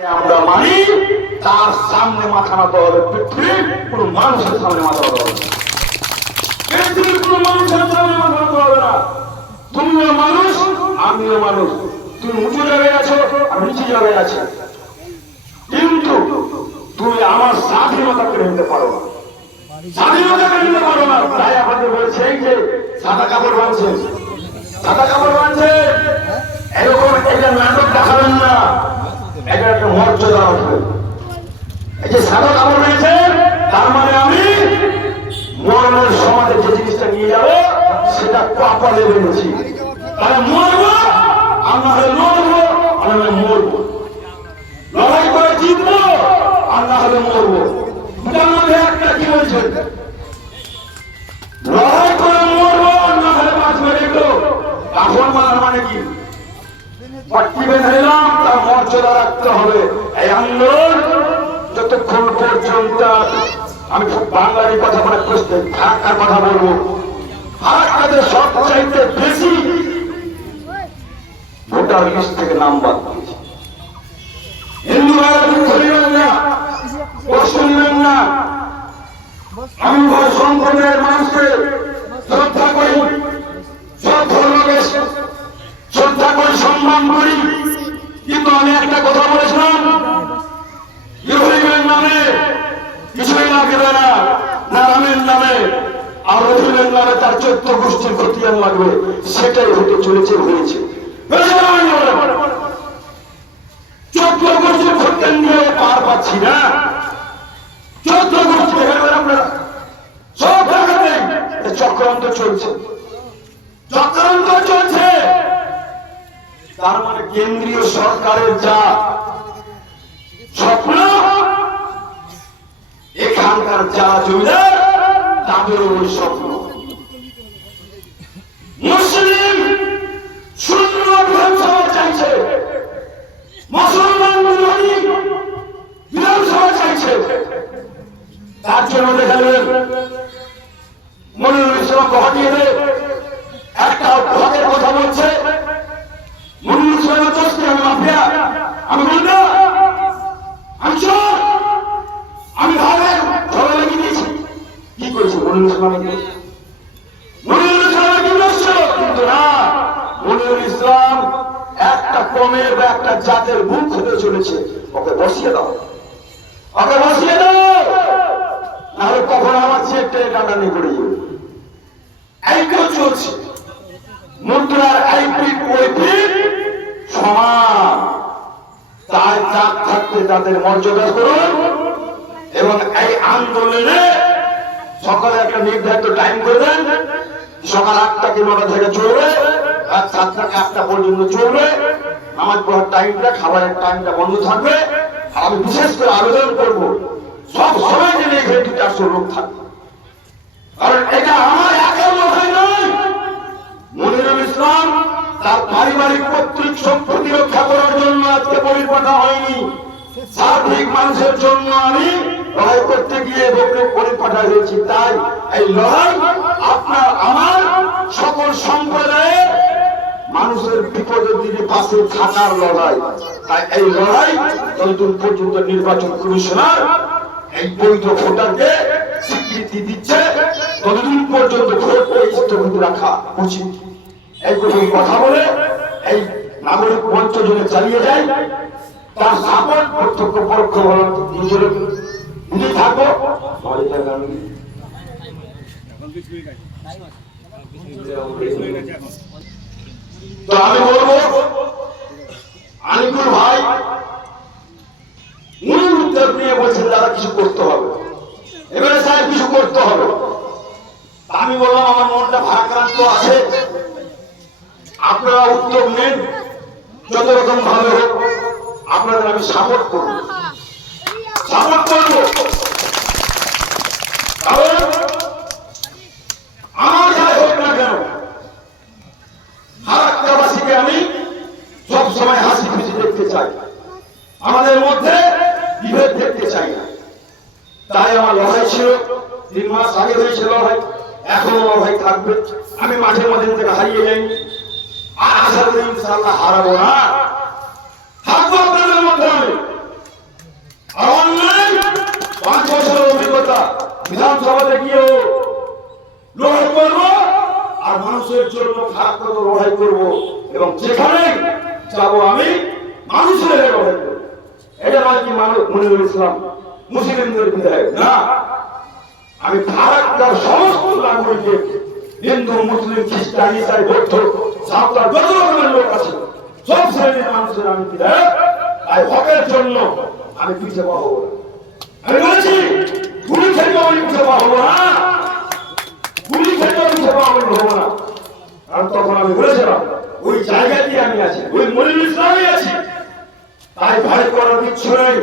আমরা মানি তার সামনে মাথা নত হবে, পৃথিবীর কোন মানুষের সামনে মাথা নত হবে, পৃথিবীর কোন মানুষের সামনে মাথা নত হবে না। তুমিও মানুষ, আমিও মানুষ। তুমি উঁচু জায়গায় আছো, আমি নিচু জায়গায় আছি, কিন্তু তুমি আমার স্বাধীনতা কেড়ে নিতে পারো না, স্বাধীনতা কেড়ে নিতে পারো না। তাই আমাদের বলছে এই যে সাদা কাপড় বাঁধছে, সাদা কাপড় বাঁধছে, এরকম একটা নাটক দেখাবেন না, এটা একটা মর্যাদা আসবে। এই যে সাদা কাপড় রয়েছে, তার মানে আমি মরণের সমাজে যে জিনিসটা নিয়ে যাবো সেটা কপালে বেঁধেছি। তাহলে মরবো, আমরা হলে লড়বো, আমরা মরবো, লড়াই করে জিতবো, আমরা হলে মরবো। দুটার মধ্যে একটা কি বলছে, লড়াই করে মরবো, না হলে বাঁচবে। দেখলো কাপড় মারার মানে কি, পাট্টি বেঁধেলাম, তার মর্যাদা রাখতে হবে। এই আন্দোলন যতক্ষণ পর্যন্ত, আমি খুব বাঙালি কথা বলে প্রশ্ন ফারাক্কার কথা বলবো, ফারাক্কাদের সবচাইতে বেশি ভোটার লিস্ট থেকে নাম বাদ দিয়েছে। হিন্দু ভাইরা ধরিবেন না, প্রশ্ন নেবেন না। আমি সম্প্রদায়ের মানুষকে শ্রদ্ধা করি, সব ধর্মকে শ্রদ্ধা করি, সম্মান করি, কিন্তু আমি একটা কথা বলেছিলাম, ইব্রাহিমের নামে কিছুই লাগবে না, না রামের নামে আর রহিমের নামে তার 14 গোষ্ঠীর খতিয়ান লাগবে। সেটাই হতে চলেছে, হয়েছে। 14 গোষ্ঠীর খতিয়ান নিয়ে পার পাচ্ছি না, 14 গোষ্ঠী আপনারা সব জায়গাতে চক্রান্ত চলছে, চক্রান্ত চলছে। তার মানে কেন্দ্রীয় সরকারের যা স্বপ্ন, এখানকার যারা জমিদার তাদের ওই স্বপ্ন। মুসলিম শূন্য বিধানসভা চাইছে, মুসলমান বিরোধী বিধানসভা চাইছে। তার জন্য দেখালেন মনিরুল ইসলামকে হটিয়ে দেয়, একটা হকের কথা বলছে, মনিরুল ইসলামের দোষকে আমি মাফিয়া, আমি বলবো আমি চোর, আমি ভাবে ধরা লাগিয়ে দিয়েছি। কি করেছে মনিরুল ইসলামের দোষ? মনিরুল ইসলামের কি দোষ ছিল? কিন্তু না, মনিরুল ইসলাম একটা কমের বা একটা জাতের মুখ হতে চলেছে। ওকে বসিয়ে দাও, ওকে বসিয়ে দাও, নাহলে কখন আমার চেকটা টানানি করে যাবে। এইটাও চলছে, মুদ্রার আইপিট ওইপিট সমান। তাই চাপ থাকতে তাদের মর্যাদা করুন, এবং এই আন্দোলনে সকালে একটা নির্ধারিত টাইম করে দেন, সকাল 8টা কি 9টা থেকে চলবে, রাত 7টা 1টা পর্যন্ত চলবে। নামাজ পড়ার টাইমটা, খাবারের টাইমটা বন্ধ থাকবে। আর আমি বিশেষ করে আবেদন করব, সব সময় যেন এখানে 200 লোক থাকবে, কারণ এটা আমার একার মাথায় নয়। মনিরুল ইসলাম তার পারিবারিক পৈতৃক সম্পত্তি রক্ষা করার জন্য আজকে বলির পাঠা হয়নি, সার্বিক মানুষের জন্য আমি লড়াই করতে গিয়ে বলির পাঠা হয়েছি। তাই এই লড়াই আপনার আমার সকল সম্প্রদায়ের মানুষের বিপদের দিনে পাশে থাকার লড়াই। তাই এই লড়াই যতদিন পর্যন্ত নির্বাচন কমিশনার এই বৈধ ভোটারকে স্বীকৃতি দিচ্ছে, ততদিন পর্যন্ত ভোটকে স্থগিত রাখা উচিত। এই কথা বলে এই নাগরিক মঞ্চ যদি চালিয়ে যায়, তার সাপোর্ট প্রত্যক্ষ পরোক্ষ নিজের বুঝে থাকো। তো আমি বলবো, আনিকুল ভাই উনি উত্তর নিয়ে বলছেন দাদা কিছু করতে হবে, এবারে সাহেব কিছু করতে হবে। আমি বললাম আমার মনটা ভারাক্রান্ত আছে, আপনারা উদ্যোগ নেন, যত রকম ভালো হোক আপনাদের আমি সাপোর্ট করব, সাপোর্ট করব। কারণ আমার যাই হোক না কেন, ফারাক্কাবাসীকে আমি সবসময় হাসি খুশি দেখতে চাই, আমাদের মধ্যে বিভেদ দেখতে চাই না। তাই আমার লড়াই ছিল, 3 মাস আগে হয়েছিল লড়াই, এখনো লড়াই থাকবে। আমি মাঝে মাঝে থেকে হারিয়ে যাইনি, আর আশা করি ইনশাআল্লাহ হারাবো না, থাকবো আপনাদের মধ্যে। বিধানসভাতে গিয়েও লড়াই করব, আর মানুষের জন্য খারাপ করে লড়াই করব, এবং যেখানে যাব আমি মানুষের লড়াই করব। এটা নয় কি মনিরুল ইসলাম মুসলিমদের বিধায়ক না, আমি ফারাক্কার সমস্ত নাগরিককে, হিন্দু মুসলিম খ্রিস্টান ইসাই বৌদ্ধ সাঁওতাল যত রকমের লোক আছে সব শ্রেণীর মানুষের আমি বিধায়ক। তাই হকের জন্য আমি পিছিয়ে পাবো না। আমি বলেছি গুলি খেতে আমি পিছিয়ে পাবো না, গুলি খেতে পিছিয়ে পাবো না। কারণ তখন আমি বলেছিলাম ওই জায়গাতেই আমি আছি, ওই মনিরুল ইসলামই আছি। তাই ভয় করার কিছু নেই,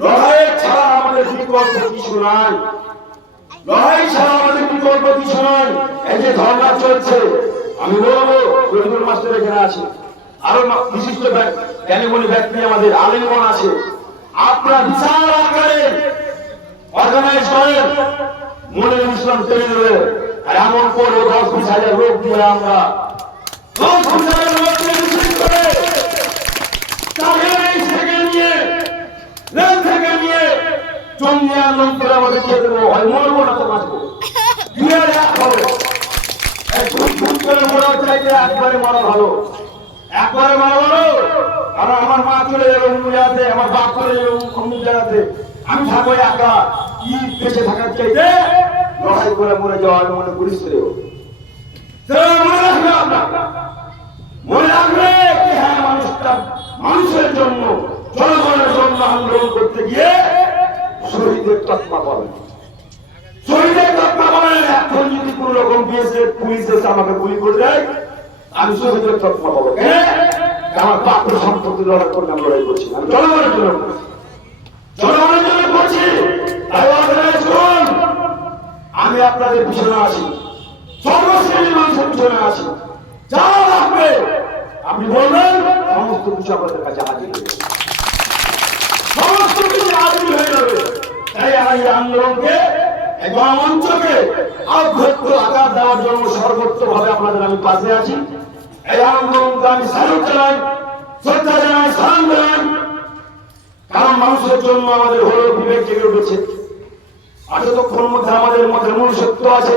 লড়াই ছাড়া আমাদের বিকল্প কিছু নাই, লড়াই ছাড়া আমাদের বিকল্প কিছু নাই। এই যে ধর্ণা চলছে, আমি বলবো রবীন্দ্র মাস্টার এখানে আছে, আরো বিশিষ্ট জ্ঞানীগুণী ব্যক্তি আমাদের আলিমগণ আছে, আপনারা বিশাল আকারে অর্গানাইজ করেন, মনিরুল ইসলাম তৈরি হয়ে এমন করবো 10-20 হাজার লোক দিয়ে আমরা 10-20 হাজার লোক করে তাদের এই থেকে নিয়ে রেল থেকে নিয়ে জঙ্গি আন্দোলন করে আমাদের দিয়ে দেবো, হয় মরবো না তো বাঁচবো, দুয়ের এক হবে। একবারে মারা ভালো, একবারে মারা ভালো। কারণ আমার মা চলে যাবে অন্য জায়গাতে, আমার বাপ চলে যাবে অন্য জায়গাতে, আমি থাকবো একা। কি বেঁচে থাকার চাইতে লড়াই করে মরে যাওয়া আমি মনে করিস মনে রাখবে, আপনার মনে রাখবে কি হ্যাঁ মানুষটা মানুষের জন্য জনগণের জন্য আন্দোলন করতে গিয়ে শহীদের তকমা পাবেন, শহীদের তকমা পাবেন। এখন যদি কোন রকম বিএসএফ পুলিশ এসে আমাকে গুলি করে দেয়, আমি শহীদের তকমা পাবো। আমার বাপের সম্পত্তি লড়াই করলে আমি লড়াই করছি, আমি জনগণের জন্য করছি, জনগণের জন্য করছি। আমি আপনাদের পিছনে আছি, সর্বশ্রেণীর মানুষের পিছনে আছি। যা লাগবে আপনি বলবেন, সমস্ত কিছু আপনাদের কাছে হাজির হয়ে যাবে, সমস্ত কিছু হাজির হয়ে যাবে। তাই এই আন্দোলনকে গণমঞ্চকে আগ্রহ আকার দেওয়ার জন্য সর্বোচ্চভাবে আপনাদের আমি পাশে আছি। এই আন্দোলনকে আমি স্যালুট জানাই, শ্রদ্ধা জানাই, সালাম জানাই। কারণ মানুষের জন্য আমাদের হলো বিবেক জেগে উঠেছে। আর যতক্ষণ মধ্যে আমাদের মধ্যে মূল সত্য আছে,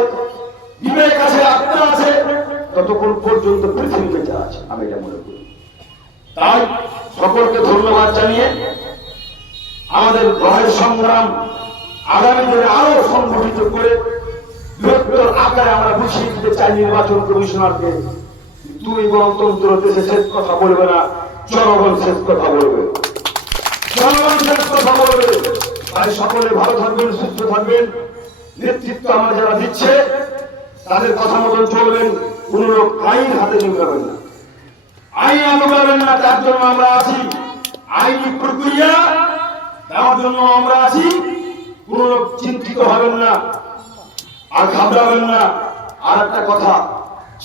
বিবেক আছে, আত্মা আছে, ততক্ষণ পর্যন্ত পৃথিবী বেঁচে আছে, আমি এটা মনে করি। তাই সকলকে ধন্যবাদ জানিয়ে আমাদের লড়াই সংগ্রাম আগামী দিনে আরো সংগঠিত করে বৃহত্তর আকারে আমরা বুঝিয়ে দিতে চাই নির্বাচন কমিশনারকে, তুমি গণতন্ত্র দেশে শেষ কথা বলবে না, জনগণ শেষ কথা বলবে, জনগণ শেষ কথা বলবে। তাই সকলে ভালো থাকবেন, সুস্থ থাকবেন। নেতৃত্ব আমরা যারা দিচ্ছে তাদের কথা মতন চলবেন, কোন লোক আইন হাতে ঢুকাবেন না, আইন ঢুকাবেন না। তার জন্য আমরা আছি, আইনি প্রক্রিয়া দেওয়ার জন্য আমরা আছি। কোন লোক চিন্তিত হবেন না আর ঘাবড়াবেন না। আর একটা কথা,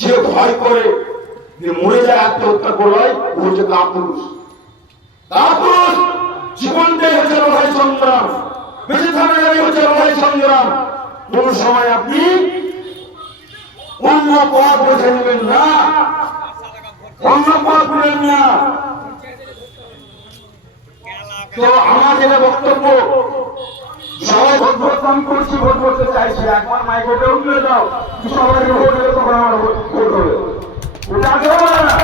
যে ভয় করে যে মরে যায় আত্মহত্যা করবে, ও হচ্ছে কাপুরুষ। কাপুরুষ জীবনটাই হচ্ছে লড়াই সংগ্রাম, বেঁচে থাকাটাই হচ্ছে লড়াই সংগ্রাম। কোন সময় আপনি অন্য পথ বেছে নেবেন না, অন্য পথ নেবেন না। তো আমার যেটা বক্তব্য, সবাই ভোট ভোট আমি করছি, ভোট করতে চাইছি, একবার মাইক্রোতে উঠলে দাও, সবাই ভোট দেবে, তখন আমার ভোট হবে। ওটা কেউ বলে না,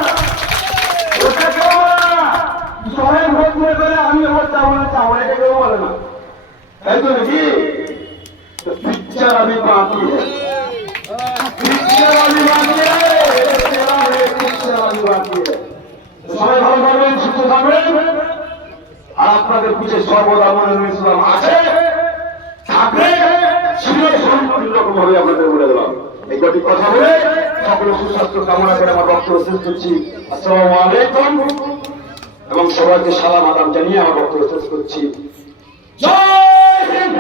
ওটা কেউ বলে না, সবাই ভোট দিয়ে পেলে আমি ভোট চাবো না, চাবো না, এটা কেউ বলে না। তাই তো নাকি? পিকচার আমি বাকি, পিকচার আমি বাকি, পিকচার আমি বাকি। সবাই ভালো থাকবেন, সুস্থ থাকবেন। আর আপনাদের পিছিয়ে সর্বদা মনিরুল ইসলাম আছে, থাকবে, ছিল, রকম ভাবে আপনাদের বলে দিলাম। এই কটি কথা বলে সকলে সুস্বাস্থ্য কামনা করে আমার বক্তব্য শেষ করছি। আসসালামু আলাইকুম, এবং সবাইকে সালাম আদাব জানিয়ে আমার বক্তব্য শেষ করছি। জয় হিন্দ।